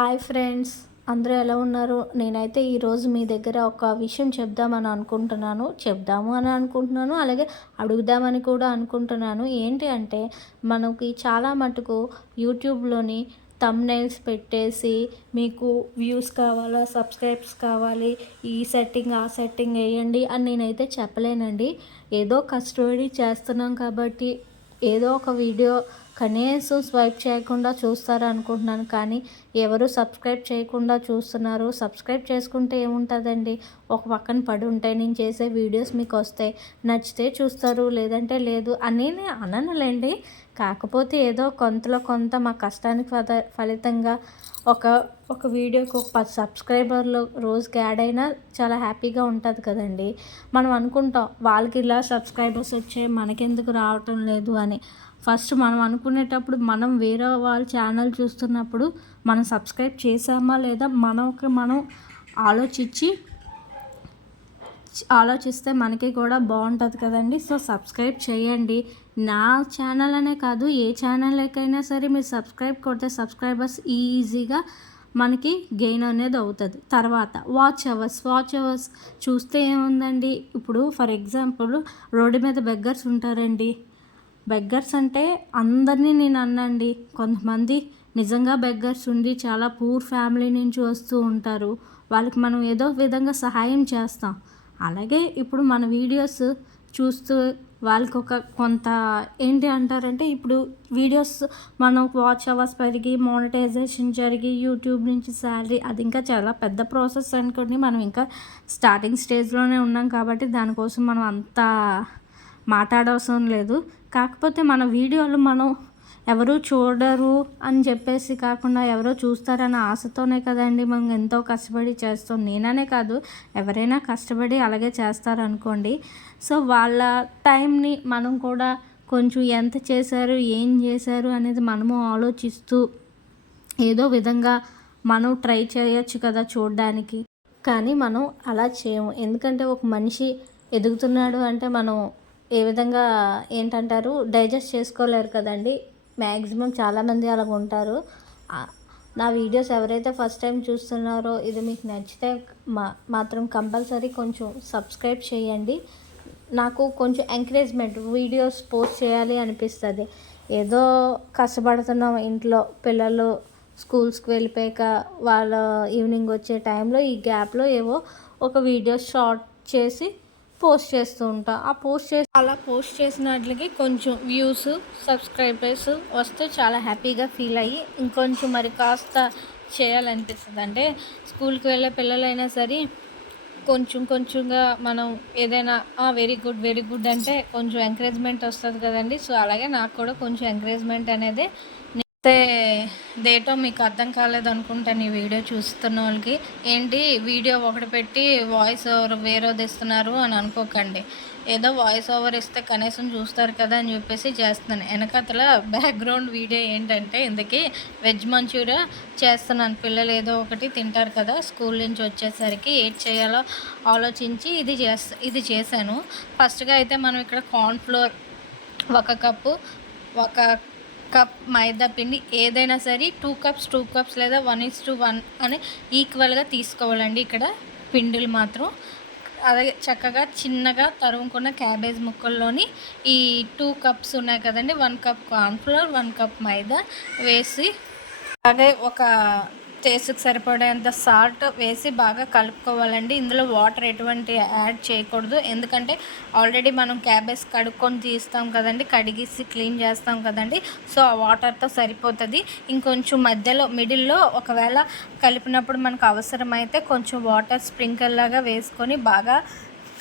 Hi friends, అందరూ ఎలా ఉన్నారు? నేనైతే ఈరోజు మీ దగ్గర ఒక విషయం చెప్దాము అని అనుకుంటున్నాను. అలాగే అడుగుదామని కూడా అనుకుంటున్నాను. ఏంటి అంటే మనకి చాలా మటుకు యూట్యూబ్‌లోని థంబ్‌నెయిల్స్ పెట్టేసి మీకు వ్యూస్ కావాలా, సబ్స్క్రైబ్స్ కావాలి, ఈ సెట్టింగ్, ఆ సెట్టింగ్ ఎయండి అని నేనైతే చెప్పలేనండి. ఏదో కష్టపడి చేస్తున్నాం కాబట్టి ఏదో ఒక వీడియో కనీసం స్వైప్ చేయకుండా చూస్తారనుకుంటున్నాను. కానీ ఎవరు సబ్స్క్రైబ్ చేయకుండా చూస్తున్నారు. సబ్స్క్రైబ్ చేసుకుంటే ఏముంటుందండి, ఒక పక్కన పడి ఉంటాయి. నేను చేసే వీడియోస్ మీకు వస్తాయి, నచ్చితే చూస్తారు, లేదంటే లేదు అని నేను అననులేండి. కాకపోతే ఏదో కొంతలో కొంత మా కష్టానికి ఫలితంగా ఒక ఒక వీడియోకి ఒక 10 సబ్స్క్రైబర్లు రోజుకి యాడ్ అయినా చాలా హ్యాపీగా ఉంటుంది కదండి. మనం అనుకుంటాం వాళ్ళకి ఇలా సబ్స్క్రైబర్స్ వచ్చాయి మనకెందుకు రావటం లేదు అని. ఫస్ట్ మనం అనుకునేటప్పుడు మనం వేరే వాళ్ళ ఛానల్ చూస్తున్నప్పుడు మనం సబ్స్క్రైబ్ చేసామా లేదా మనం ఆలోచిస్తే మనకి కూడా బాగుంటుంది కదండి. సో సబ్స్క్రైబ్ చేయండి. నా ఛానల్ అనే కాదు, ఏ ఛానల్కైనా సరే మీరు సబ్స్క్రైబ్ కొడితే సబ్స్క్రైబర్స్ ఈజీగా మనకి గెయిన్ అనేది అవుతుంది. తర్వాత వాచ్ అవర్స్ చూస్తే ఏముందండి, ఇప్పుడు ఫర్ ఎగ్జాంపుల్ రోడ్డు మీద బెగ్గర్స్ ఉంటారండి. బెగ్గర్స్ అంటే అందరినీ నేను అన్నండి, కొంతమంది నిజంగా బెగ్గర్స్ ఉండి చాలా పూర్ ఫ్యామిలీ నుంచి వస్తూ ఉంటారు. వాళ్ళకి మనం ఏదో విధంగా సహాయం చేస్తాం. అలాగే ఇప్పుడు మన వీడియోస్ చూస్తూ వాళ్ళకి ఒక కొంత ఏంటి అంటారంటే, ఇప్పుడు వీడియోస్ మనం వాచ్ అవర్స్ పెరిగి మానిటైజేషన్ జరిగి యూట్యూబ్ నుంచి శాలరీ, అది ఇంకా చాలా పెద్ద ప్రాసెస్ అనుకోండి. మనం ఇంకా స్టార్టింగ్ స్టేజ్లోనే ఉన్నాం కాబట్టి దానికోసం మనం అంత మాట్లాడవసరం లేదు. కాకపోతే మన వీడియోలు ఎవరు చూడరు అని చెప్పేసి కాకుండా ఎవరో చూస్తారన్న ఆశతోనే కదండి మనం ఎంతో కష్టపడి చేస్తాం. నేననే కాదు, ఎవరైనా కష్టపడి అలాగే చేస్తారనుకోండి. సో వాళ్ళ టైంని మనం కూడా కొంచెం ఎంత చేశారు, ఏం చేశారు అనేది మనము ఆలోచిస్తూ ఏదో విధంగా మనం ట్రై చేయొచ్చు కదా చూడడానికి. కానీ మనం అలా చేయము. ఎందుకంటే ఒక మనిషి ఎదుగుతున్నాడు అంటే మనం ఏ విధంగా ఏంటంటారు, డైజెస్ట్ చేసుకోలేరు కదండి. మ్యాక్సిమం చాలామంది అలాగ ఉంటారు. నా వీడియోస్ ఎవరైతే ఫస్ట్ టైం చూస్తున్నారో ఇది మీకు నచ్చితే మాత్రం కంపల్సరీ కొంచెం సబ్స్క్రైబ్ చేయండి. నాకు కొంచెం ఎంకరేజ్మెంట్, వీడియోస్ పోస్ట్ చేయాలి అనిపిస్తుంది. ఏదో కష్టపడుతున్నాం ఇంట్లో, పిల్లలు స్కూల్స్కి వెళ్ళిపోయాక వాళ్ళ ఈవినింగ్ వచ్చే టైంలో ఈ గ్యాప్లో ఏవో ఒక వీడియో షార్ట్ చేసి పోస్ట్ చేస్తూ ఉంటా. అలా పోస్ట్ చేసినట్లకి కొంచెం వ్యూస్, సబ్స్క్రైబర్స్ వస్తే చాలా హ్యాపీగా ఫీల్ అయ్యి ఇంకొంచెం మరి కాస్త చేయాలనిపిస్తుంది. అంటే స్కూల్కి వెళ్ళే పిల్లలైనా సరే కొంచెంగా మనం ఏదైనా వెరీ గుడ్ అంటే కొంచెం ఎంకరేజ్మెంట్ వస్తుంది కదండి. సో అలాగే నాకు కూడా కొంచెం ఎంకరేజ్మెంట్ అనేది అయితే దేటో మీకు అర్థం కాలేదనుకుంటాను ఈ వీడియో చూస్తున్న వాళ్ళకి. ఏంటి వీడియో ఒకటి పెట్టి వాయిస్ ఓవర్ వేరేది ఇస్తున్నారు అని అనుకోకండి. ఏదో వాయిస్ ఓవర్ ఇస్తే కనీసం చూస్తారు కదా అని చెప్పేసి చేస్తున్నాను. వెనకతల బ్యాక్గ్రౌండ్ వీడియో ఏంటంటే ఇందుకీ వెజ్ మంచూరియా చేస్తున్నాను. పిల్లలు ఏదో ఒకటి తింటారు కదా స్కూల్ నుంచి వచ్చేసరికి, ఏది చేయాలో ఆలోచించి ఇది చేశాను. ఫస్ట్గా అయితే మనం ఇక్కడ కార్న్ఫ్లోర్ 1 కప్పు, 1 కప్ మైదా పిండి, ఏదైనా సరే 2 కప్స్ లేదా 1:1 అని ఈక్వల్గా తీసుకోవాలండి. ఇక్కడ పిండిలు మాత్రం అలాగే చక్కగా చిన్నగా తరుముకున్న క్యాబేజ్ ముక్కల్లోని ఈ 2 కప్స్ ఉన్నాయి కదండి, 1 కప్ కార్న్ఫ్లోర్, 1 కప్ మైదా వేసి, అలాగే ఒక టేస్ట్కి సరిపడేంత సాల్ట్ వేసి బాగా కలుపుకోవాలండి. ఇందులో వాటర్ ఎటువంటి యాడ్ చేయకూడదు. ఎందుకంటే ఆల్రెడీ మనం క్యాబేజ్ కడుక్కొని తీస్తాం కదండి, కడిగేసి క్లీన్ చేస్తాం కదండి. సో ఆ వాటర్తో సరిపోతుంది. ఇంకొంచెం మిడిల్లో ఒకవేళ కలిపినప్పుడు మనకు అవసరమైతే కొంచెం వాటర్ స్ప్రింకిల్ లాగా వేసుకొని బాగా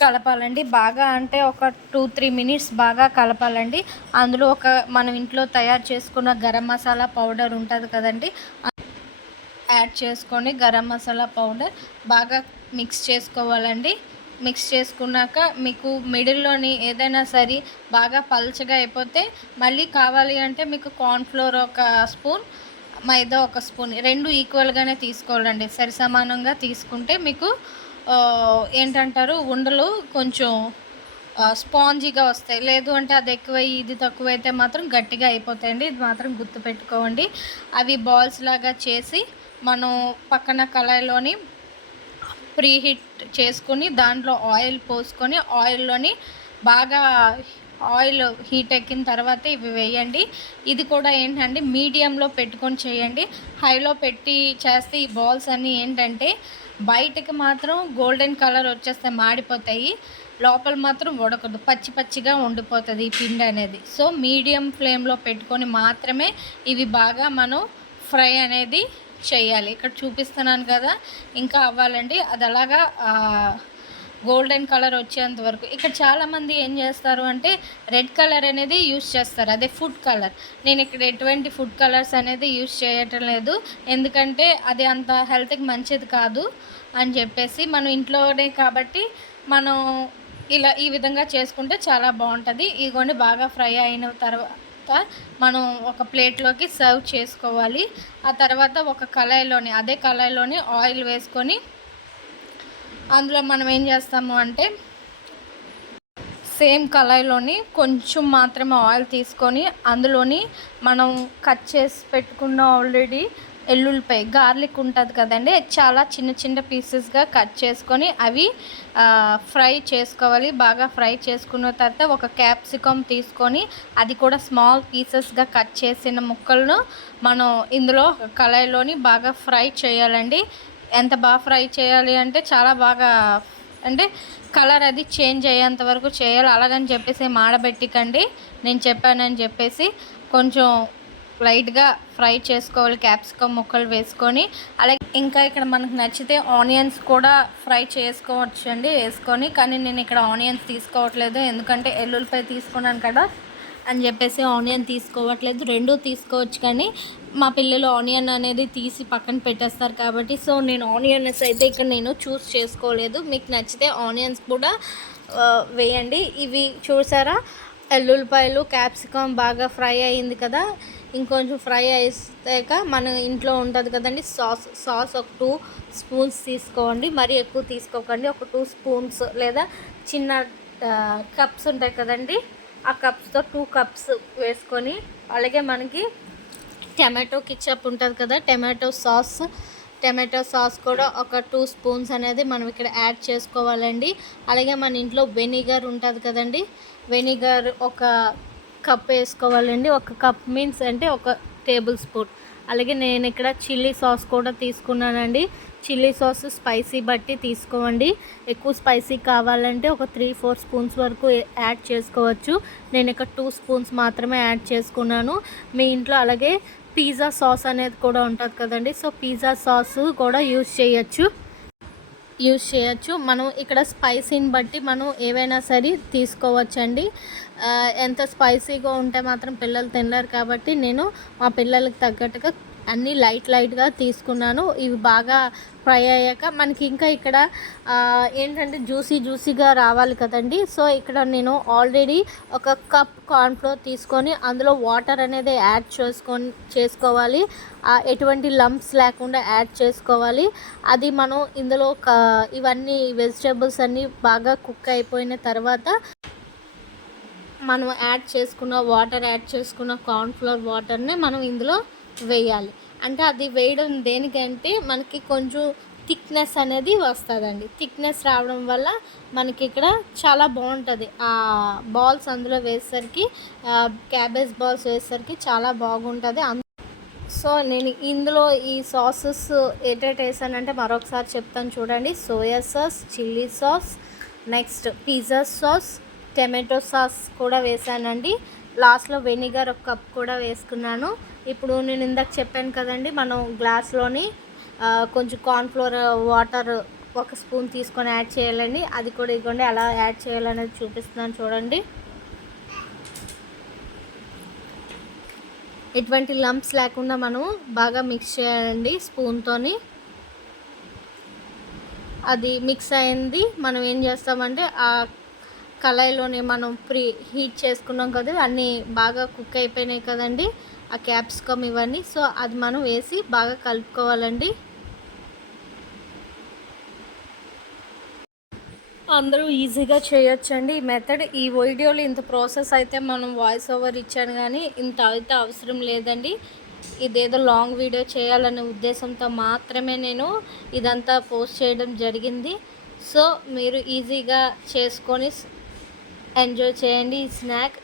కలపాలండి. బాగా అంటే ఒక 2-3 మినిట్స్ బాగా కలపాలండి. అందులో మనం ఇంట్లో తయారు చేసుకున్న గరం మసాలా పౌడర్ ఉంటుంది కదండి, యాడ్ చేసుకొని గరం మసాలా పౌడర్ బాగా మిక్స్ చేసుకోవాలండి. మిక్స్ చేసుకున్నాక మీకు మిడిల్లోని ఏదైనా సరే బాగా పల్చగా అయిపోతే మళ్ళీ కావాలి అంటే మీకు కార్న్ఫ్లోర్ 1 స్పూన్, మైదా 1 స్పూన్, 2 ఈక్వల్గానే తీసుకోవాలండి. సరి సమానంగా తీసుకుంటే మీకు ఏంటంటారు, ఉండలు కొంచెం స్పాంజీగా వస్తాయి. లేదు అంటే అది ఎక్కువై ఇది తక్కువైతే మాత్రం గట్టిగా అయిపోతాయండి. ఇది మాత్రం గుర్తుపెట్టుకోండి. అవి బాల్స్ లాగా చేసి మనం పక్కన కళాయిలోని ప్రీ హీట్ చేసుకొని దాంట్లో ఆయిల్ పోసుకొని ఆయిల్లోని బాగా ఆయిల్ హీట్ ఎక్కిన తర్వాత ఇవి వేయండి. ఇది కూడా ఏంటంటే మీడియంలో పెట్టుకొని చేయండి. హైలో పెట్టి చేస్తే ఈ బాల్స్ అన్నీ ఏంటంటే బయటకి మాత్రం గోల్డెన్ కలర్ వచ్చేస్తే మాడిపోతాయి, లోపల మాత్రం ఉడకదు, పచ్చి పచ్చిగా ఉండిపోతుంది ఈ పిండి అనేది. సో మీడియం ఫ్లేమ్లో పెట్టుకొని మాత్రమే ఇవి బాగా మనం ఫ్రై అనేది చేయాలి. ఇక్కడ చూపిస్తున్నాను కదా, ఇంకా అవ్వాలండి అది అలాగా గోల్డెన్ కలర్ వచ్చేంత వరకు. ఇక్కడ చాలామంది ఏం చేస్తారు అంటే రెడ్ కలర్ అనేది యూస్ చేస్తారు, అదే ఫుడ్ కలర్. నేను ఇక్కడ ఎటువంటి ఫుడ్ కలర్స్ అనేది యూస్ చేయటం లేదు, ఎందుకంటే అది అంత హెల్త్కి మంచిది కాదు అని చెప్పేసి. మనం ఇంట్లోనే కాబట్టి మనం ఇలా ఈ విధంగా చేసుకుంటే చాలా బాగుంటుంది. ఇదిగోండి బాగా ఫ్రై అయిన తర్వాత మనం ఒక ప్లేట్లోకి సర్వ్ చేసుకోవాలి. ఆ తర్వాత ఒక కళాయిలోని అదే కళాయిలోని ఆయిల్ వేసుకొని అందులో మనం ఏం చేస్తాము అంటే సేమ్ కళాయిలోని కొంచెం మాత్రమే ఆయిల్ తీసుకొని అందులోని మనం కట్ చేసి పెట్టుకున్న ఆల్రెడీ ఎల్లుల్లిపాయ గార్లిక్ ఉంటుంది కదండి, చాలా చిన్న చిన్న పీసెస్గా కట్ చేసుకొని అవి ఫ్రై చేసుకోవాలి. బాగా ఫ్రై చేసుకున్న తర్వాత ఒక క్యాప్సికమ్ తీసుకొని అది కూడా స్మాల్ పీసెస్గా కట్ చేసిన ముక్కలను మనం ఇందులో కళాయిలోని బాగా ఫ్రై చేయాలండి. ఎంత బాగా ఫ్రై చేయాలి అంటే చాలా బాగా, అంటే కలర్ అది చేంజ్ అయ్యేంత వరకు చేయాలి. అలాగని చెప్పేసి మాడబెట్టికండి, నేను చెప్పానని చెప్పేసి కొంచెం లైట్గా ఫ్రై చేసుకోవాలి క్యాప్సికమ్ ముక్కలు వేసుకొని. అలాగే ఇంకా ఇక్కడ మనకు నచ్చితే ఆనియన్స్ కూడా ఫ్రై చేసుకోవచ్చు అండి వేసుకొని, కానీ నేను ఇక్కడ ఆనియన్స్ తీసుకోవట్లేదు ఎందుకంటే ఎల్లుల్లిపాయ తీసుకున్నాను కదా అని చెప్పేసి ఆనియన్ తీసుకోవట్లేదు. రెండూ తీసుకోవచ్చు కానీ మా పిల్లలు ఆనియన్ అనేది తీసి పక్కన పెట్టేస్తారు కాబట్టి సో నేను ఆనియన్స్ అయితే ఇక్కడ నేను చూస్ చేసుకోలేదు. మీకు నచ్చితే ఆనియన్స్ కూడా వేయండి. ఇవి చూసారా, ఎల్లుల్లిపాయలు క్యాప్సికమ్ బాగా ఫ్రై అయింది కదా, ఇంకొంచెం ఫ్రై అయ్యాక మన ఇంట్లో ఉంటుంది కదండి సాస్ ఒక 2 స్పూన్స్ తీసుకోండి, మరీ ఎక్కువ తీసుకోకండి. ఒక 2 స్పూన్స్ లేదా చిన్న కప్స్ ఉంటాయి కదండి, ఆ కప్స్తో 2 కప్స్ వేసుకొని, అలాగే మనకి టమాటో కెచప్ ఉంటుంది కదా, టమాటో సాస్ కూడా ఒక 2 స్పూన్స్ అనేది మనం ఇక్కడ యాడ్ చేసుకోవాలండి. అలాగే మన ఇంట్లో వెనిగర్ ఉంటుంది కదండి, వెనిగర్ ఒక కప్ వేసుకోవాలండి. ఒక కప్ మీన్స్ అంటే ఒక టేబుల్ స్పూన్. అలాగే నేను ఇక్కడ చిల్లీ సాస్ కూడా తీసుకున్నానండి. చిల్లీ సాస్ స్పైసీ బట్టి తీసుకోండి, ఎక్కువ స్పైసీ కావాలంటే ఒక 3-4 స్పూన్స్ వరకు యాడ్ చేసుకోవచ్చు. నేను ఇక్కడ 2 స్పూన్స్ మాత్రమే యాడ్ చేసుకున్నాను. మీ ఇంట్లో అలాగే పిజ్జా సాస్ అనేది కూడా ఉంటుంది కదండి, సో పిజ్జా సాస్ కూడా యూజ్ చేయొచ్చు. మనం ఇక్కడ స్పైసీని బట్టి మనం ఏవైనా సరే తీసుకోవచ్చండి. ఎంత స్పైసీగా ఉంటే మాత్రం పిల్లలు తినలేరు కాబట్టి నేను మా పిల్లలకి తగ్గట్టుగా అన్నీ లైట్గా తీసుకున్నాను. ఇవి బాగా ఫ్రై అయ్యాక మనకి ఇంకా ఇక్కడ ఏంటంటే జ్యూసీగా రావాలి కదండి, సో ఇక్కడ నేను ఆల్రెడీ ఒక కప్ కార్న్ఫ్లోర్ తీసుకొని అందులో వాటర్ అనేది యాడ్ చేసుకోవాలి. ఎటువంటి లంప్స్ లేకుండా యాడ్ చేసుకోవాలి. అది మనం ఇందులో ఇవన్నీ వెజిటేబుల్స్ అన్నీ బాగా కుక్ అయిపోయిన తర్వాత మనం యాడ్ చేసుకున్న కార్న్ఫ్లోర్ వాటర్ని మనం ఇందులో వేయాలి. అంటే అది వేయడం దేనికంటే మనకి కొంచెం థిక్నెస్ అనేది వస్తుందండి. థిక్నెస్ రావడం వల్ల మనకి ఇక్కడ చాలా బాగుంటుంది. ఆ బాల్స్ అందులో వేసేసరికి క్యాబేజ్ బాల్స్ వేసేసరికి చాలా బాగుంటుంది. సో నేను ఇందులో ఈ సాసెస్ ఏటేట్ వేసానంటే మరొకసారి చెప్తాను చూడండి. Soya sauce, chilli sauce, next pizza sauce, tomato sauce కూడా వేసానండి. లాస్ట్లో వెనిగర్ ఒక కప్ కూడా వేసుకున్నాను. ఇప్పుడు నేను ఇందాక చెప్పాను కదండి, మనం గ్లాస్లోని కొంచెం కార్న్ఫ్లోర్ వాటర్ 1 స్పూన్ తీసుకొని యాడ్ చేయాలండి. అది కూడా ఇదిగోండి అలా యాడ్ చేయాలనేది చూపిస్తున్నాను చూడండి. ఎటువంటి లంప్స్ లేకుండా మనం బాగా మిక్స్ చేయాలండి స్పూన్తోని. అది మిక్స్ అయింది మనం ఏం చేస్తామంటే ఆ కళాయిలోనే మనం హీట్ చేసుకున్నాం కదా, అన్నీ బాగా కుక్ అయిపోయినాయి కదండి ఆ క్యాప్సికమ్ ఇవన్నీ. సో అది మనం వేసి బాగా కలుపుకోవాలండి. అందరూ ఈజీగా చేయొచ్చండి ఈ మెథడ్. ఈ వీడియోలో ఇంత ప్రాసెస్ అయితే మనం వాయిస్ ఓవర్ ఇచ్చాను కానీ ఇంత అయితే అవసరం లేదండి. ఇదేదో లాంగ్ వీడియో చేయాలనే ఉద్దేశంతో మాత్రమే నేను ఇదంతా పోస్ట్ చేయడం జరిగింది. సో మీరు ఈజీగా చేసుకొని ఎంజాయ్ చేయండి ఈ స్నాక్.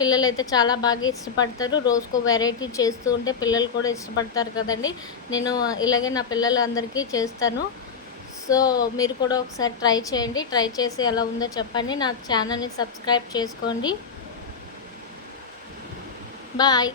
పిల్లలైతే చాలా బాగా ఇష్టపడతారు. రోజుకో వెరైటీ చేస్తూ ఉంటే పిల్లలు కూడా ఇష్టపడతారు కదండి. నేను ఇలాగే నా పిల్లలందరికీ చేస్తాను. సో మీరు కూడా ఒకసారి ట్రై చేయండి. ట్రై చేసి ఎలా ఉందో చెప్పండి. నా ఛానల్ని సబ్స్క్రైబ్ చేసుకోండి. బాయ్.